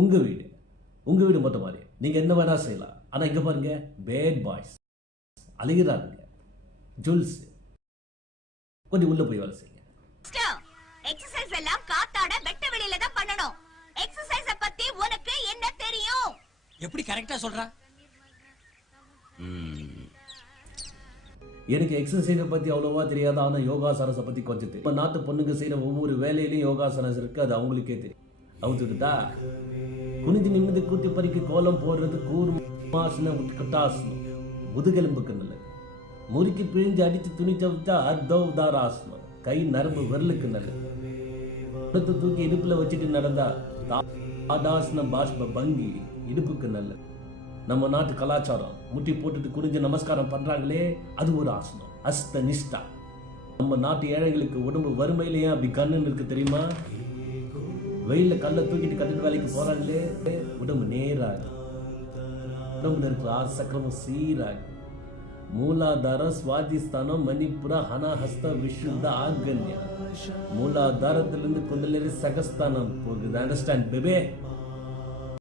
உங்கள் வீடு மொத்த மாதிரி நீங்கள் என்ன வேணால் செய்யலாம். ஆனால் இங்கே பாருங்க, பேட் பாய்ஸ் அழுகிறாருங்க. ஜுல்ஸ் கொஞ்சம் உள்ள போய் வேலை செய்யுங்க. எக்ஸசைஸ் எல்லாம் காத்தாட வெட்ட வெளியில தான் பண்ணணும். எக்ஸசைஸ பத்தி உனக்கு என்ன தெரியும்? எப்படி கரெக்ட்டா சொல்றா? எனக்கு எக்ஸசைஸை பற்றி அவ்வளோவா தெரியாது. ஆனால் யோகாசனத்தை பற்றி கொஞ்சம் தெரியும். இப்போ நாட்டு பொண்ணுங்க செய்கிற ஒவ்வொரு வேலையிலையும் யோகாசனம் இருக்குது. அது அவங்களுக்கே தெரியும். அவுத்துக்கிட்டா குனிஞ்சு நிமிந்து கூட்டி பறிக்கு கோலம் போடுறது கூர்மாசனம், உட்கட்டாசனம் முதுகெலும்புக்கு நல்லது. முறுக்கி பிழிஞ்சு அடித்து துணி தவிர்த்தா அர்த்தோதாராசனம் கை நரம்பு விரலுக்கு நல்லது. தூக்கி இடுப்புல வச்சுட்டு நடந்தா தாடாசனம் பாஷ்ப பங்கி இடுப்புக்கு நல்லது. நம்ம நாட்டு கலாச்சாரம் முட்டி போட்டுட்டு குனிஞ்சு நமஸ்காரம் பண்றாங்களே, அது ஒரு ஆசனம், அஸ்த நிஷ்டா. நம்ம நாட்டு ஏழைகளுக்கு உடம்பு வறுமையிலேயே அப்படி கண்ணுன்னு இருக்கு தெரியுமா? வெயில கல்ல தூக்கிட்டு கட்டிட்டு வேலைக்கு போறாங்களே, உடம்பு நேராக, உடம்புல இருக்கிற சக்கரமும் சீராக. மூலாதார சுவாதிஸ்தானம் மணிப்புர ஹனஹஸ்த விசுத்த ஆகன்யா. மூலாதாரத்திலிருந்து குண்டலினி சகஸ்தானம் போகுது. Understand baby?